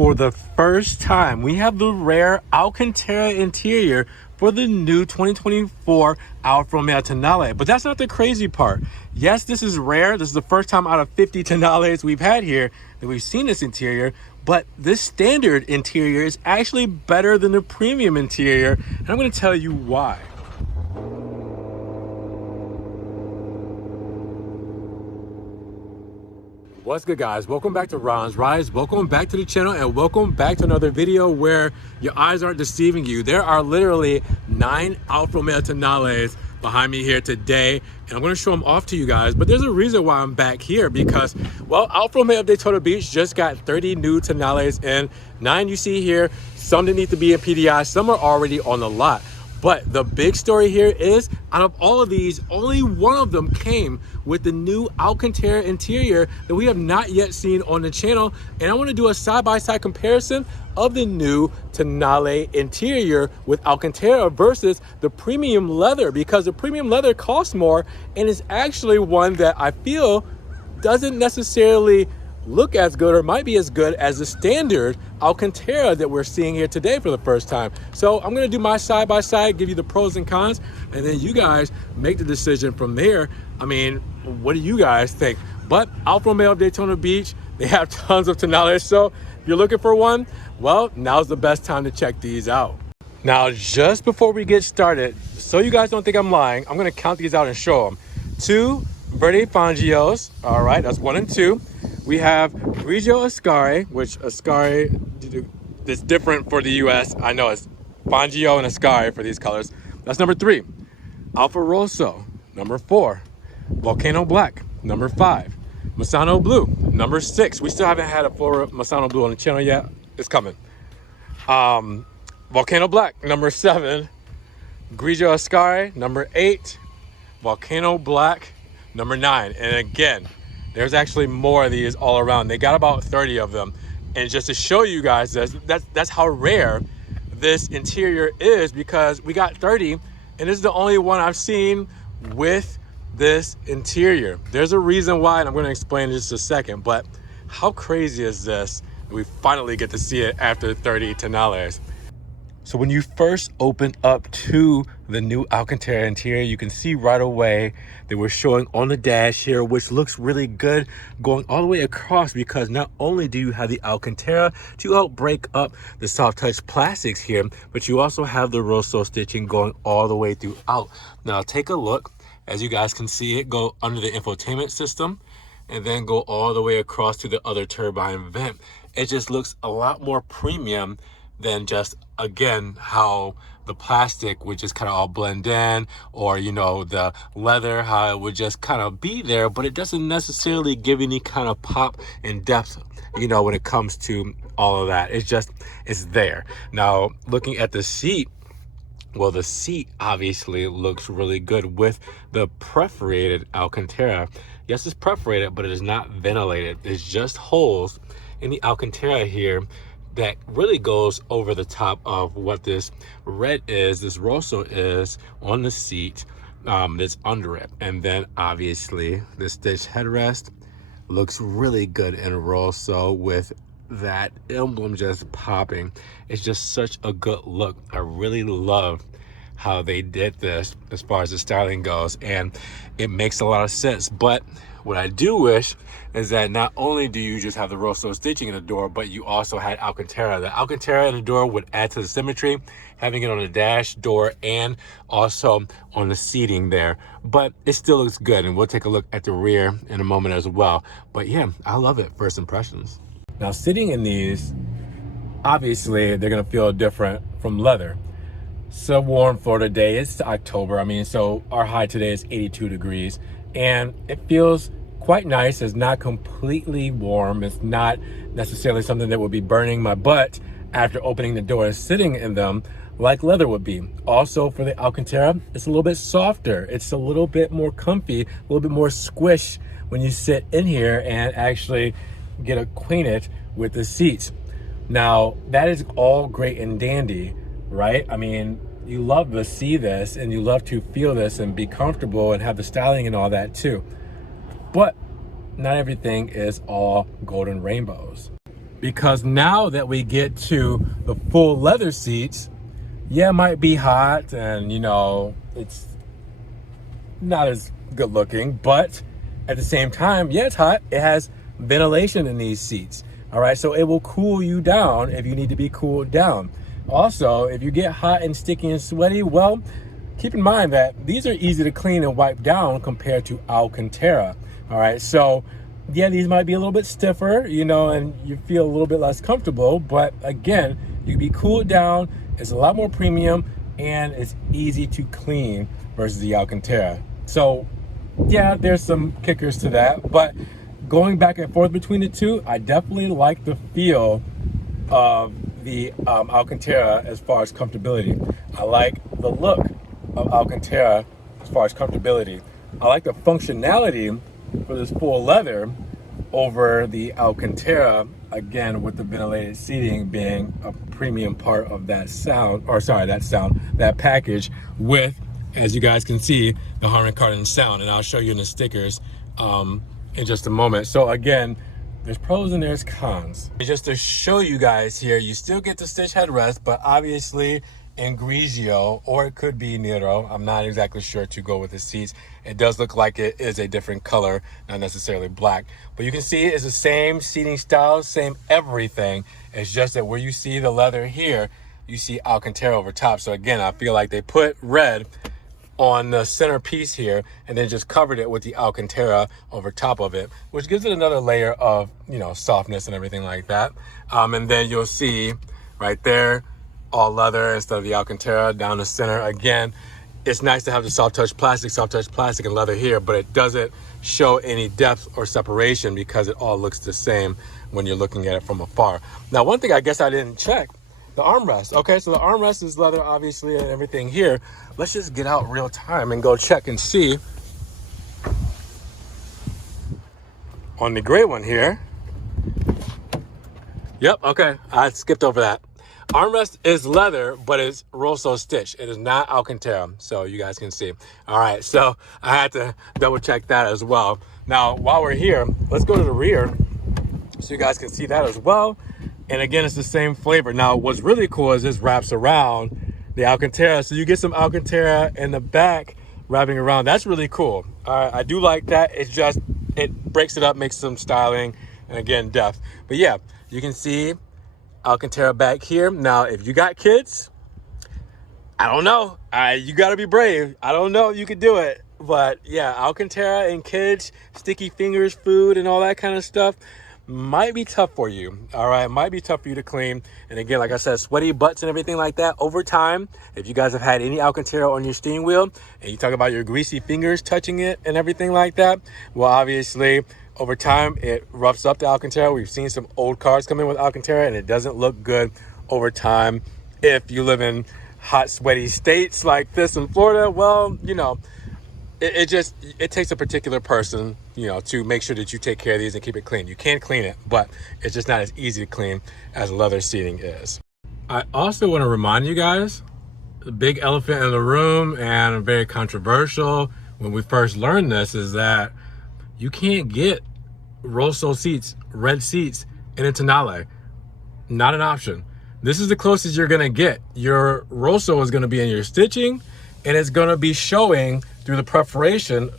For the first time, we have the rare Alcantara interior for the new 2024 Alfa Romeo Tonale. But that's not the crazy part. Yes, this is rare. This is the first time out of 50 Tonales we've had here that we've seen this interior. But this standard interior is actually better than the premium interior. And I'm going to tell you why. What's good, guys? Welcome back to Ron's Rides. Welcome back to the channel and welcome back to another video where your eyes aren't deceiving you. There are literally 9 Alfa Romeo Tonales behind me here today, and I'm going to show them off to you guys. But there's a reason why I'm back here because, well, Alfa Romeo of Daytona Beach just got 30 new Tonales in. 9 you see here, some that need to be in PDI, some are already on the lot. But the big story here is, out of all of these, only one of them came with the new Alcantara interior that we have not yet seen on the channel. And I want to do a side-by-side comparison of the new Tonale interior with Alcantara versus the premium leather, because the premium leather costs more and is actually one that I feel doesn't necessarily look as good or might be as good as the standard Alcantara that we're seeing here today for the first time. So I'm going to do my side-by-side, give you the pros and cons, and then you guys make the decision from there. I mean, what do you guys think? But Alfa Romeo of Daytona Beach, they have tons of Tonales, so if you're looking for one, well, now's the best time to check these out. Now, just before we get started, so you guys don't think I'm lying, I'm going to count these out and show them. 2 Verde Fangios, all right, that's 1 and 2. We have Grigio Ascari, which Ascari is different for the US. I know it's Fangio and Ascari for these colors. That's number 3. Alfa Rosso, number 4. Volcano Black, number 5. Masano Blue, number 6. We still haven't had a full Masano Blue on the channel yet. It's coming. Volcano Black, number 7. Grigio Ascari, number 8. Volcano Black, number 9. And again, there's actually more of these all around. They got about 30 of them. And just to show you guys this, that's how rare this interior is, because we got 30 and this is the only one I've seen with this interior. There's a reason why, and I'm going to explain in just a second, but how crazy is this? We finally get to see it after 30 Tonales. So when you first open up to the new Alcantara interior, you can see right away that we're showing on the dash here, which looks really good going all the way across, because not only do you have the Alcantara to help break up the soft touch plastics here, but you also have the Rosso stitching going all the way throughout. Now take a look, as you guys can see it go under the infotainment system and then go all the way across to the other turbine vent. It just looks a lot more premium than just, again, how the plastic would just kind of all blend in, or, you know, the leather, how it would just kind of be there, but it doesn't necessarily give any kind of pop and depth, you know, when it comes to all of that. It's there. Now, looking at the seat, well, the seat obviously looks really good with the perforated Alcantara. Yes, it's perforated, but it is not ventilated. It's just holes in the Alcantara here that really goes over the top of what this red is, this Rosso is on the seat that's under it. And then obviously the stitch headrest looks really good in Rosso with that emblem just popping. It's just such a good look. I really love how they did this as far as the styling goes, and it makes a lot of sense. But what I do wish is that not only do you just have the Rosso stitching in the door, but you also had Alcantara. The Alcantara in the door would add to the symmetry, having it on the dash door and also on the seating there. But it still looks good, and we'll take a look at the rear in a moment as well. But yeah, I love it. First impressions. Now, sitting in these, obviously they're gonna feel different from leather. So warm Florida day. It's October. I mean, so our high today is 82 degrees, and it feels quite nice. It's not completely warm. It's not necessarily something that would be burning my butt after opening the door and sitting in them like leather would be. Also, for the Alcantara, it's a little bit softer. It's a little bit more comfy, a little bit more squish when you sit in here and actually get acquainted with the seats. Now, that is all great and dandy, right? I mean, you love to see this and you love to feel this and be comfortable and have the styling and all that too. But not everything is all golden rainbows. because now that we get to the full leather seats, yeah, it might be hot and, you know, it's not as good looking, but at the same time, yeah, it's hot. It has ventilation in these seats. All right, so it will cool you down if you need to be cooled down. Also, if you get hot and sticky and sweaty, well, keep in mind that these are easy to clean and wipe down compared to Alcantara. All right, so yeah, these might be a little bit stiffer, you know, and you feel a little bit less comfortable, but again, you can be cooled down. It's a lot more premium and it's easy to clean versus the Alcantara. So yeah, there's some kickers to that, but going back and forth between the two, I definitely like the feel of the Alcantara as far as comfortability. I like the look of Alcantara as far as comfortability. I like the functionality for this full leather over the Alcantara, again with the ventilated seating being a premium part of that that package with, as you guys can see, the Harman Kardon sound, and I'll show you in the stickers in just a moment. So again, there's pros and there's cons. Just to show you guys here, you still get the stitch headrest, but obviously in Grigio, or it could be Nero, I'm not exactly sure, to go with the seats. It does look like it is a different color, not necessarily black, but you can see it's the same seating style, same everything. It's just that where you see the leather here, you see Alcantara over top. So again, I feel like they put red on the center piece here and then just covered it with the Alcantara over top of it, which gives it another layer of, you know, softness and everything like that. And then you'll see right there, all leather instead of the Alcantara down the center. Again, it's nice to have the soft touch plastic and leather here, but it doesn't show any depth or separation because it all looks the same when you're looking at it from afar. Now, one thing I guess I didn't check, the armrest. Okay, so the armrest is leather, obviously, and everything here. Let's just get out real time and go check and see. On the gray one here. Yep, okay, I skipped over that. Armrest is leather, but it's Rosso stitch. It is not Alcantara, so you guys can see. All right, so I had to double check that as well. Now, while we're here, let's go to the rear so you guys can see that as well. And again, it's the same flavor. Now, what's really cool is this wraps around the Alcantara, so you get some Alcantara in the back wrapping around. That's really cool. I do like that. It's just, it breaks it up, makes some styling, and again, depth. But yeah, you can see Alcantara back here. Now, if you got kids, I don't know. You got to be brave. I don't know if you could do it. But yeah, Alcantara and kids, sticky fingers, food, and all that kind of stuff might be tough for you. All right, might be tough for you to clean. And again, like I said, sweaty butts and everything like that over time. If you guys have had any Alcantara on your steering wheel and you talk about your greasy fingers touching it and everything like that, well, obviously over time it roughs up the Alcantara. We've seen some old cars come in with Alcantara and it doesn't look good over time. If you live in hot, sweaty states like this in Florida, well, you know, it takes a particular person, you know, to make sure that you take care of these and keep it clean. You can clean it, but it's just not as easy to clean as leather seating is. I also want to remind you guys, the big elephant in the room and very controversial when we first learned this, is that you can't get Rosso seats, red seats in a Tonale. Not an option. This is the closest you're gonna get. Your Rosso is gonna be in your stitching, and it's gonna be showing through the perforation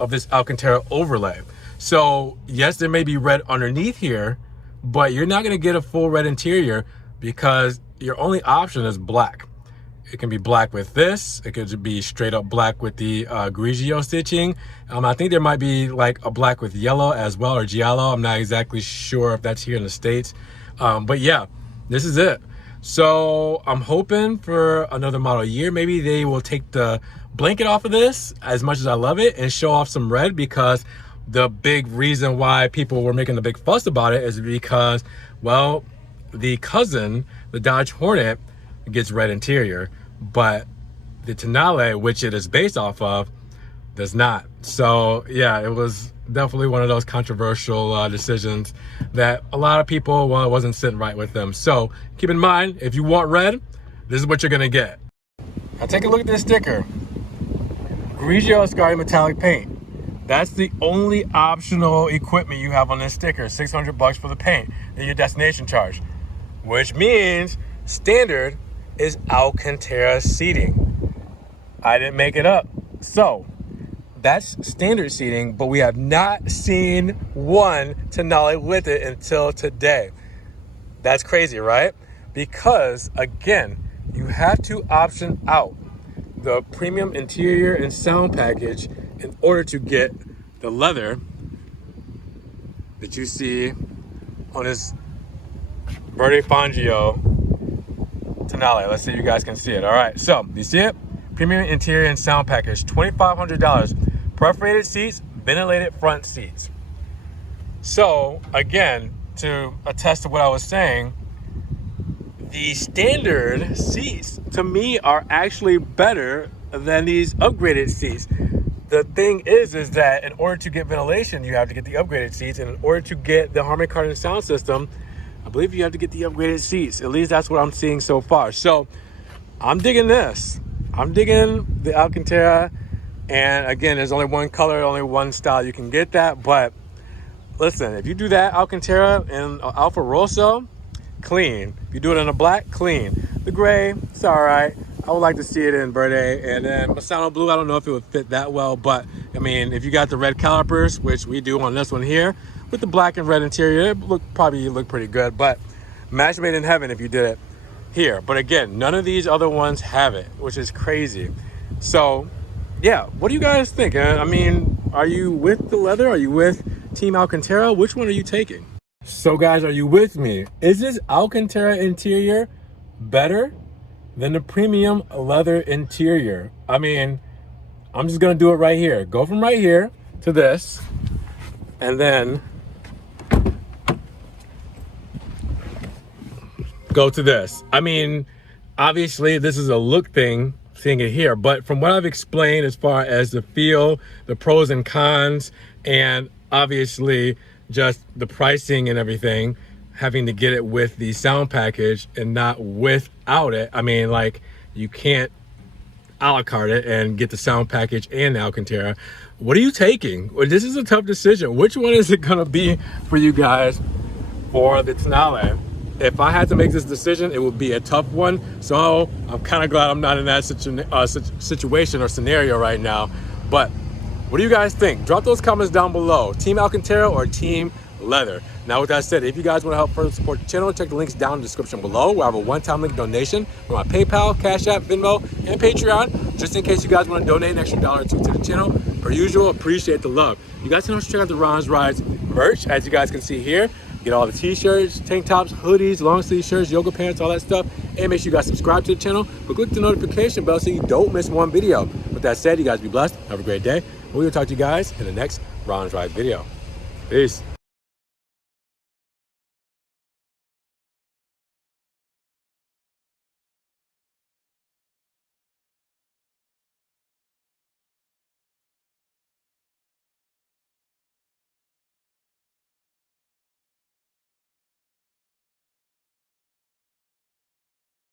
of this Alcantara overlay. So yes, there may be red underneath here, but you're not gonna get a full red interior because your only option is black. It can be black with this. It could be straight up black with the Grigio stitching. I think there might be like a black with yellow as well, or giallo. I'm not exactly sure if that's here in the States. But yeah, this is it. So I'm hoping for another model year, maybe they will take the blanket off of this, as much as I love it, and show off some red, because the big reason why people were making a big fuss about it is because, well, the cousin, the Dodge Hornet, gets red interior, but the Tonale, which it is based off of, does not. So yeah, it was definitely one of those controversial decisions that a lot of people, well, it wasn't sitting right with them. So keep in mind, if you want red, this is what you're gonna get. Now take a look at this sticker. Grigio Ascari metallic paint. That's the only optional equipment you have on this sticker. $600 for the paint and your destination charge, which means standard is Alcantara seating. I didn't make it up. So that's standard seating, but we have not seen one Tonale with it until today. That's crazy, right? Because again, you have to option out the premium interior and sound package in order to get the leather that you see on this Verde Fangio Tonale. Let's see if you guys can see it. All right, so you see it? Premium interior and sound package, $2,500. Perforated seats, ventilated front seats. So again, to attest to what I was saying, the standard seats to me are actually better than these upgraded seats. The thing is that in order to get ventilation, you have to get the upgraded seats, and in order to get the Harman Kardon sound system, I believe you have to get the upgraded seats. At least that's what I'm seeing so far. So I'm digging this. I'm digging the Alcantara. And again, there's only one color, only one style you can get that. But listen, if you do that Alcantara in Alfa Rosso, clean. If you do it in a black, clean. The gray, it's all right. I would like to see it in Verde. And then Masano Blue, I don't know if it would fit that well. But I mean, if you got the red calipers, which we do on this one here, with the black and red interior, it probably look pretty good. But match made in heaven if you did it here. But again, none of these other ones have it, which is crazy. So yeah, what do you guys think? I mean, are you with the leather? Are you with Team Alcantara? Which one are you taking? So guys, are you with me? Is this Alcantara interior better than the premium leather interior? I mean, I'm just gonna do it right here. Go from right here to this, and then go to this. I mean, obviously this is a look thing, seeing it here, but from what I've explained as far as the feel, the pros and cons, and obviously just the pricing and everything, having to get it with the sound package and not without it. I mean, like, you can't a la carte it and get the sound package and the Alcantara. What are you taking? Well, this is a tough decision. Which one is it gonna be for you guys for the Tonale? If I had to make this decision, it would be a tough one. So I'm kind of glad I'm not in that situation or scenario right now. But what do you guys think? Drop those comments down below. Team Alcantara or Team Leather? Now with that said, if you guys want to help further support the channel, check the links down in the description below, where I have a one-time link donation for my PayPal, Cash App, Venmo, and Patreon, just in case you guys want to donate an extra $1 or $2 to the channel. Per usual, appreciate the love. You guys can also check out the Ron's Rides merch, as you guys can see here. Get all the t-shirts, tank tops, hoodies, long sleeve shirts, yoga pants, all that stuff. And make sure you guys subscribe to the channel, but click the notification bell so you don't miss one video. With that said, you guys be blessed. Have a great day. We will talk to you guys in the next Ron's Ride video. Peace.